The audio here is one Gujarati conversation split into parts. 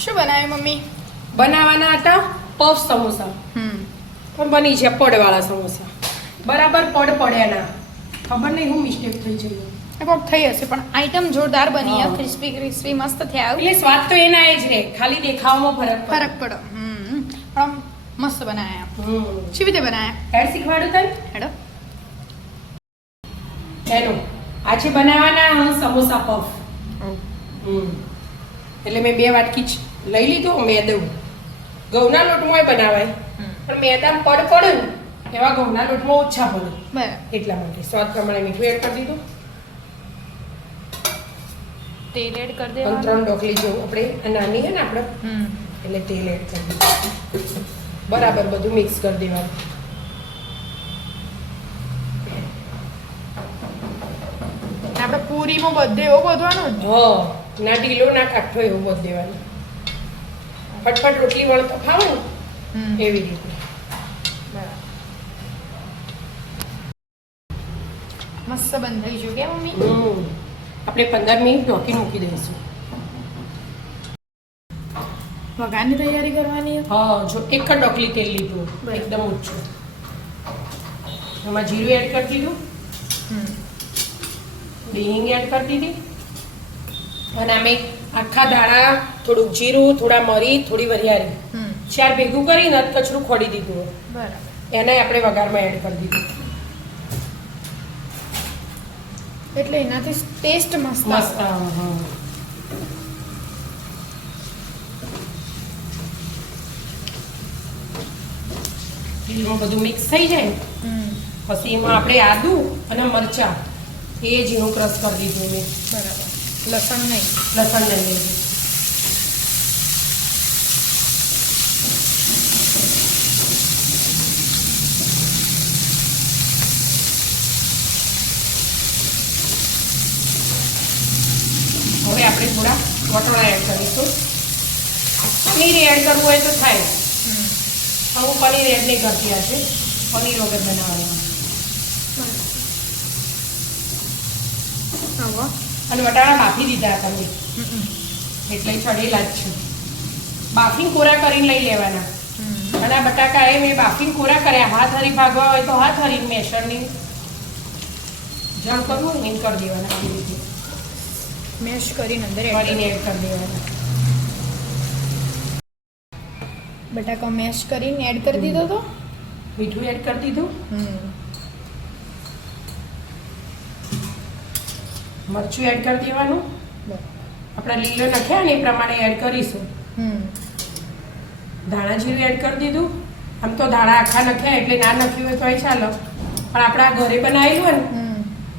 શું બનાવ્યું મમ્મી? બનાવવાના હતા પફ સમોસા, પણ બની છે પડવાળા સમોસા. બરાબર પડ પડ્યા ના, ખબર નહીં હું મિસ્ટેક થઈ છે. કોક થઈ હશે પણ આઈટમ જોરદાર બની છે. હા. ક્રિસ્પી ક્રિસ્પી મસ્ત થયા. એટલે સ્વાદ તો એના એ જ રહે, ખાલી દેખાવમાં ફરક પડો. પણ મસ્ત બનાયા. કેવી રીતે બનાયા? એડ શીખવાડું તને હેડો. એનો આજે બનાવવાના સમોસા પફ. એટલે મેં 2 વાટકી લઈ લીધું મેદું. ઘઉંના લોટમાં બનાવાય, પણ મેદા પડ પડે ને એવા ઘઉંના લોટમાં ઓછા પડે. બરાબર. એટલા માટે સ્વાદ પ્રમાણે મીઠું એડ કરી દીધું. તેલ એડ કરી 3 દેવાનું. ડોકલી જેવું આપણે આ નાની છે ને આપણે એટલે તેલ એડ કરી દીધું. બરાબર બધું મિક્સ કરી દેવાનું. આપણે પૂરીમાં બધે એવો બધવાનું જ. ના ઢીલો ના કાઠો એવું બધું દેવાનું. ફટફટ રોટલી વળતો ખાવ ને એવી રીતે. બરાબર. મસ્ત બંધ થઈ ગયું કે મમ્મી? આપણે 15 મિનિટ ઢોકી મૂકી દઈશું. વઘારની તૈયારી કરવાની. જો એક જ ડોકલી તેલ લીધું, એકદમ ઓછું. એમાં જીરું એડ કરી દીધું, હિંગ એડ કરી દીધી, અને અમે આખા દાણા, થોડુંક જીરું, થોડા મરી, થોડી વરિયાળી 4 ભેગું કરીને કચરું ખોડી દીધું. બરાબર. એને આપણે વઘારમાં એડ કરી દીધું. એટલે એનાથી ટેસ્ટ મસ્ત મસ્ત. આવે. તેલમાં બધું મિક્સ થઈ જાય પછી એમાં આપણે આદુ અને મરચાં એ ઝીણું ક્રશ કરી દીધું મેં. બરાબર. લસણ નહીં. લસણ લઈ લીધું. હવે આપણે થોડા વટોળા એડ કરીશું. પનીર એડ કરવું હોય તો થાય, પણ હું પનીર એડ નહીં કરતી આજે. પનીર વગર બનાવવાનું. અને વટાણા બાફી દીધા તમે એટલે ચડેલા જ છે. બાફીને કોરા કરીને લઈ લેવાના. અને આ બટાકા એ મેં બાફીને કોરા કર્યા. હાથ હરી ભાગવા હોય તો હાથ હરીને મેશરની જળ કરવું હોય ને એમ કરી દેવાના. આવી રીતે મેશ કરીને અંદર કરીને એડ કરી દેવાના. બટાકા મેશ કરીને એડ કરી દીધો તો મીઠું એડ કરી દીધું, મરચું એડ કરી દેવાનું. આપણે લીલો નાખ્યા ને એ પ્રમાણે એડ કરીશું. ધાણા જીરું એડ કરી દીધું. આમ તો ધાણા આખા નાખ્યા એટલે ના નાખ્યું હોય તોય ચાલો, પણ આપણા ઘરે બનાવેલું હોય ને,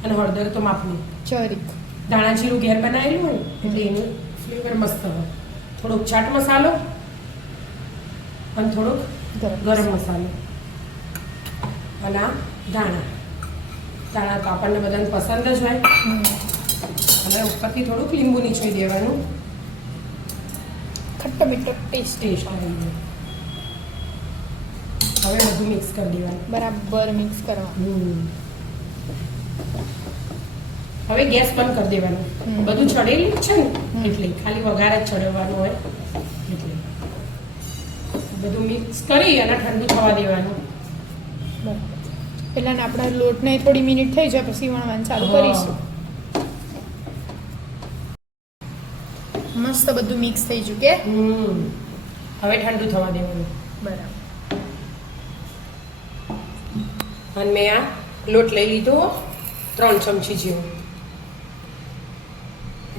અને હળદર તો માપની. ચરીક ધાણા જીરું ઘેર બનાવેલું હોય ને એટલે એનું ફ્લેવર મસ્ત હોય. થોડોક ચાટ મસાલો અને થોડોક ગરમ મસાલો અને આ ધાણા તો આપણને બધાને પસંદ જ હોય. અને ઉપરથી થોડુંક લીંબુ નીચોઈ દેવાનું. ખટ્ટો મીઠો ટેસ્ટ આવી જાય. હવે બધું મિક્સ કરી દેવાનું. બરાબર મિક્સ કરવાનું. હવે ગેસ બંધ કરી દેવાનું. બધું ચડેલું જ છે ને એટલે ખાલી વઘાર જ ચડવાનું હોય એટલે બધું મિક્સ કરી અને ઠંડુ થવા દેવાનું. પહેલા આપણા લોટને થોડી મિનિટ થઈ જાય પછી વણવાનું ચાલુ કરીશું. મસ્ત બધું મિક્સ થઈ ગયું કે હવે ઠંડુ થવા દેવાનું. બરાબર. અને મેં આ લોટ લઈ લીધો 3 ચમચી જેવો.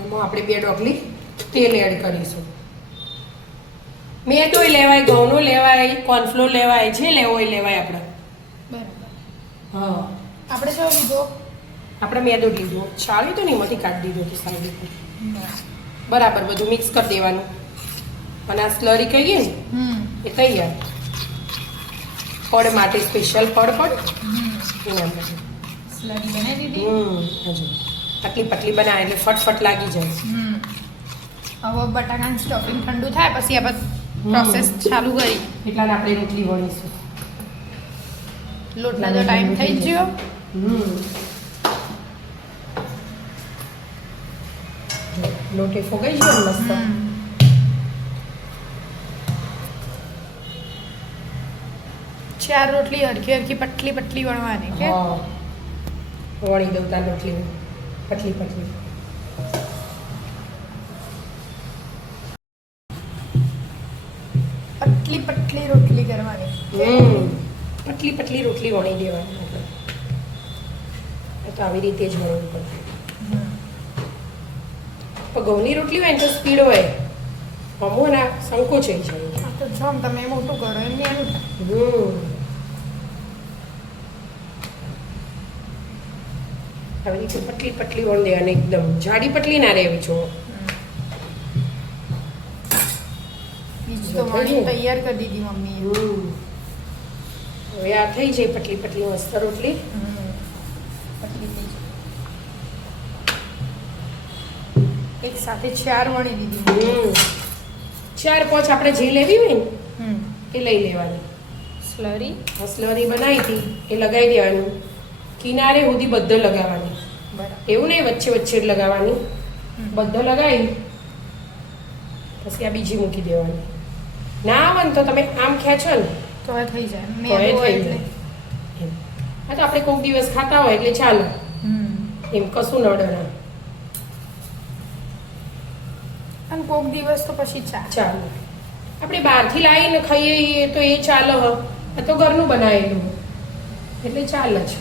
એમાં આપણે 2 ડોકલી તેલ એડ કરીશું. મેદો લેવાય, ઘઉંનો લેવાય, કોર્નફ્લોર લેવાય, જે લેવો એ લેવાય આપણે. બરાબર. આપણે શું લીધો? આપણે મેદો લીધો, છાળ્યું તો ને એમાંથી કાઢી દીધો તો સાઈડ ઉપર. બરાબર બધું મિક્સ કરી દેવાનું. અને આ સ્લરી કહીએ ને એ તૈયાર. પડ માટે સ્પેશિયલ પડ એના માટે સ્લરી બનાવી દીધી. હજુ પતલી પતલી બનાવે એટલે ફટફટ લાગી જાય. હવે બટાકાનું સ્ટફિંગ ઠંડુ થાય પછી આપણે પ્રોસેસ ચાલુ કરી. એટલા આપણે રોટલી વણીશું. લોટનો તો ટાઈમ થઈ જ ગયો. લોટે ફોગાઈ ગયો ને મસ્ત. 4 રોટલી હરખી હરખી પટલી પટલી વણવાની કે હા વણી દઉં તાર રોટલી પતલી પતલી પટલી પટલી રોટલી કરવાની પતલી પતલી રોટલી વણી દેવાની આપણે તો આવી રીતે જ વણવું પડે પણ ઘઉંની રોટલી હોય ને તો સ્પીડ હોય અમુક ના સંકોચાઈ જાય આ તો જો તમે મોટું કરો એમ એનું થાય. આવી રીતે પતલી પતલી વણ દેવાની એકદમ જાડી પતલી ના રહેવી જો બીજું તો વણી તૈયાર કરી દીધી મમ્મીએ. હવે આ થઈ જાય પતલી પતલી મસ્ત રોટલી પટલી થઈ જાય. એક સાથે 4 વણી દીધી. 4-5 આપણે જે લેવી હોય ને એ લઈ લેવાની. સ્લરી સ્લરી બનાવી હતી એ લગાવી દેવાનું કિનારે સુધી બધો લગાવવાની બરાબર. એવું નહીં વચ્ચે વચ્ચે જ લગાવવાની બધો લગાવી પછી આ બીજી મૂકી દેવાની ના આવે ને તો તમે આમ ખેંચો ને તો એ થઈ જાય તો એ મેદો હોય થઈ એટલે. જાય હા તો આપણે કોઈક દિવસ ખાતા હોય એટલે ચાલે એમ કશું નડે ના અને કોક દિવસ તો પછી ચા ચાલે આપણે બહારથી લાવીને ખાઈએ તો એ ચાલે હ આ તો ઘરનું બનાવેલું એટલે ચાલે જ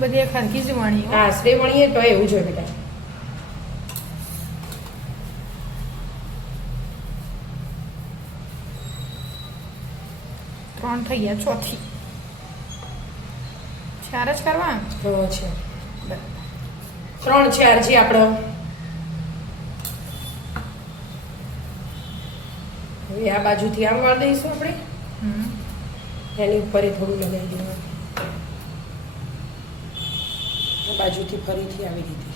બધી એક હરખી જ વણી હો. આશરે વણીએ તો એવું જ હોય બેટા 3 થઈ ગયા ચોથી 4 જ કરવા તો છે 3-4 છે આપણો હવે આ બાજુથી આમ વાળ દઈશું આપણે એની ઉપર એ થોડું લગાવી દેવાનું આ બાજુથી ફરીથી આવી રીતે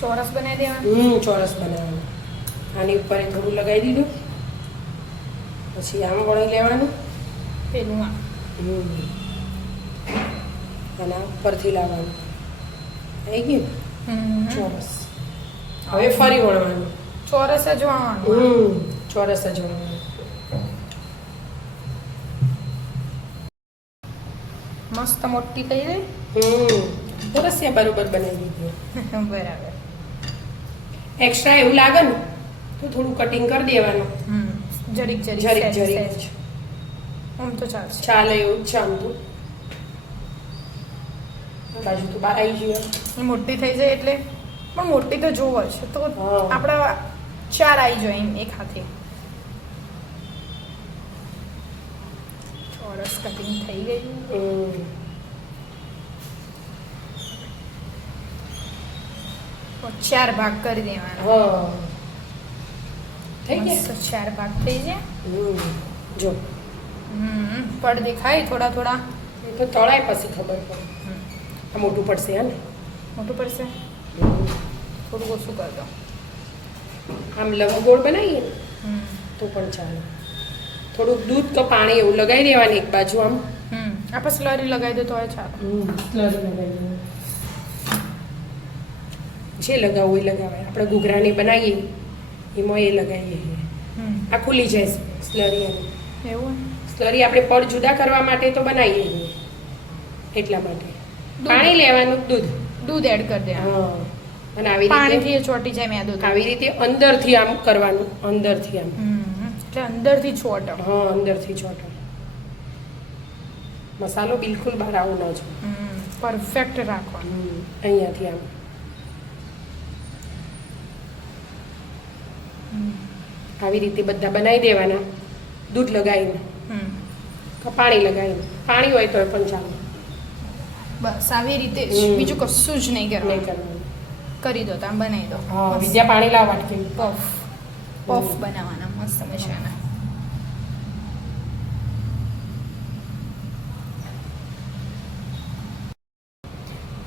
ચોરસ બનાવી દેવાનું. ચોરસ બનાવવાનું આની ઉપર એ થોડું લગાવી દીધું પછી આમ વણી લેવાનું પેલું આ અને આ ઉપરથી લાવવાનું આવી ગયું ચોરસ હવે ફરી વણવાનું ચોરસ જ વણવાનું. ચોરસ જ વણવાનું મસ્ત મોટી થઈ જાય. રસિયા બરોબર બનાવી દીધી બરાબર. એક્સ્ટ્રા એવું લાગે ને તો થોડું કટિંગ કરી દેવાનું જરીક જરીક જરીક સહેજ જરીક સહેજ. આમ તો ચાલશે. ચાલે એવું જ છે આમ તો આ બાજુ તો બહાર આવી ગયું એ મોટી થઈ જાય એટલે પણ મોટી તો જોવો છે તો હા. આપણા 4 આવી જાય એમ એક હાથે. ચોરસ કટિંગ થઈ ગયું. 4 ભાગ કરી દેવાના. હા થઈ ગયા મસ્ત 4 ભાગ થઈ જાય. જો પડ દેખાય થોડા થોડા. એ તો તળાય પછી ખબર પડે આ મોટું પડશે હે ને મોટું પડશે થોડું ઓછું કરી દો. આમ લંબગોળ બનાવીએ ને તો પણ ચાલે થોડુંક દૂધ કે પાણી એવું લગાવી દેવાની એક બાજુ આમ આપણે સ્લરી લગાવી દો તો ચાલે. જે લગાવવું એ લગાવાય આપણે ઘૂઘરાની બનાવીએ એમાં એ લગાવીએ આ ખુલી જાય સ્લરી એવું સ્લરી આપણે પડ જુદા કરવા માટે તો બનાવીએ છીએ એટલા માટે પાણી લેવાનું દૂધ એડ કરી દેવાનું. હા અને આવી રીતે પાણીથી એ ચોટી જાય મેદો તો. આવી રીતે અંદરથી આમ કરવાનું અંદરથી આમ એટલે અંદરથી છોટો. હા અંદરથી ચોટો મસાલો બિલકુલ બહાર આવું ન જોઈએ પરફેક્ટ રાખવાનું. અહીંયાથી આમ આવી રીતે બધા બનાવી દેવાના દૂધ લગાવીને કે પાણી લગાવીને પાણી હોય તો પણ ચાલે બસ આવી રીતે જ બીજું કશું જ નહીં નહીં કરવાનું. કરવાનું કરી દો તમે બનાવી દો. હા બીજા પાણી લાવવા કે પફ પફ બનાવવાના મસ્ત મજાના.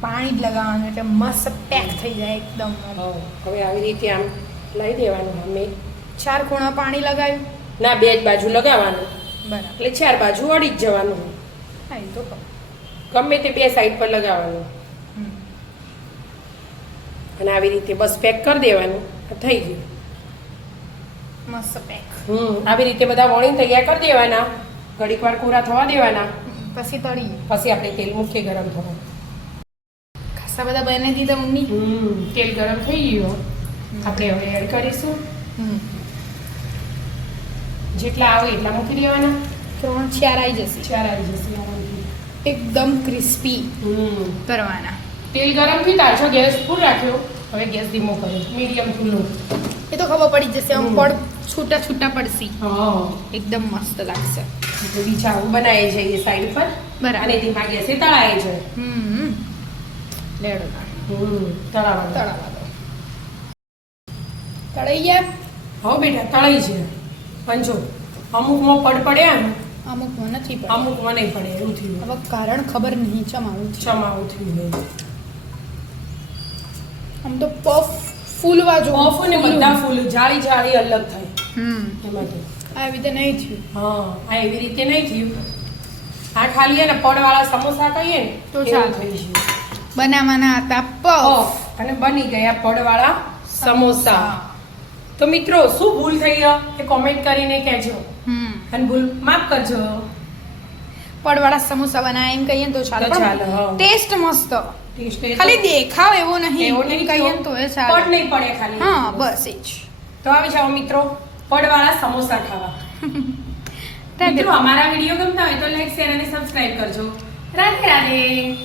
પાણી જ લગાવવાનું એટલે મસ્ત પેક થઈ જાય એકદમ. હવે આવી રીતે આમ લઈ દેવાનું અમે 4 ખૂણા પાણી લગાવ્યું. ના 2 જ બાજુ લગાવવાનું બરાબર. એટલે 4 બાજુ અડી જ જવાનું હા એ તો કહું. ગમે તે 2 સાઈડ પર લગાવવાનું અને આવી રીતે બસ પેક કરી દેવાનું થઈ ગયું મસ્ત પેક. આવી રીતે બધા વણીને તૈયાર કરી દેવાના, ઘડીક વાર કોરા થવા દેવાના, પછી તળી. પછી આપણે તેલ મૂકીએ ગરમ થવા. ખાસા બધા બને દીધા મમ્મી. તેલ ગરમ થઈ ગયું, આપણે હવે એડ કરીશું. જેટલા આવે એટલા મૂકી દેવાના. 3-4 આવી જશે. 4 આવી જશે આરામથી. એકદમ ક્રિસ્પી કરવાના. તેલ ગરમ થઈ તાજો ગેસ ફૂલ રાખ્યો, હવે ગેસ ધીમો કર્યો, મીડિયમ ફૂલ. એ તો ખબર પડી જશે, આમ પડ છૂટા છૂટા પડશે. હા, એકદમ મસ્ત લાગશે. એટલે બીજા આવું બનાવી જઈએ સાઈડ પર, બરાબર. અને ધીમા ગેસે તળાય છે. લેડો તળાવા તળાવા દો. તળાઈ ગયા. હવે બેટા તળાઈ છે. પણ જો અમુકમાં પડ પડ્યા ને, અમુકમાં નથી પડે. અમુકમાં નહીં પડે, એવું થયું. હવે કારણ ખબર નહીં ચમાવું છે. ચમાવું થયું હોય. આમ તો પફ ફૂલવા જો. ઓફ ને બધા ફૂલ જાળી જાળી અલગ થાય એમાં તો. આ રીતે નહીં થયું. હા, આ એવી રીતે નહીં થયું. આ ખાલી એને પડવાળા સમોસા કહીએ ને તો એવું ચાલે. થઈ છે. બનાવવાના હતા પફ. અને બની ગયા પડવાળા સમોસા. તો મિત્રો શું ભૂલ થઈ એ કોમેન્ટ કરીને કહેજો, અને ભૂલ માફ કરજો. પડવાળા સમોસા બનાવ્યા એમ કહીએ ને તો ચાલે. તો ચાલે, હા. ટેસ્ટ મસ્ત. ટેસ્ટ ખાલી દેખાવ એવો નહીં. એવો એમ નહીં કહીએ ને તો એ ચાલે. પડ નહીં પડે ખાલી. હા, બસ એ જ. તો આવી જાઓ મિત્રો પડવાળા સમોસા ખાવા. મિત્રો અમારા વિડીયો ગમતા હોય તો લાઈક શેર અને સબસ્ક્રાઇબ કરજો. રાધે રાધે.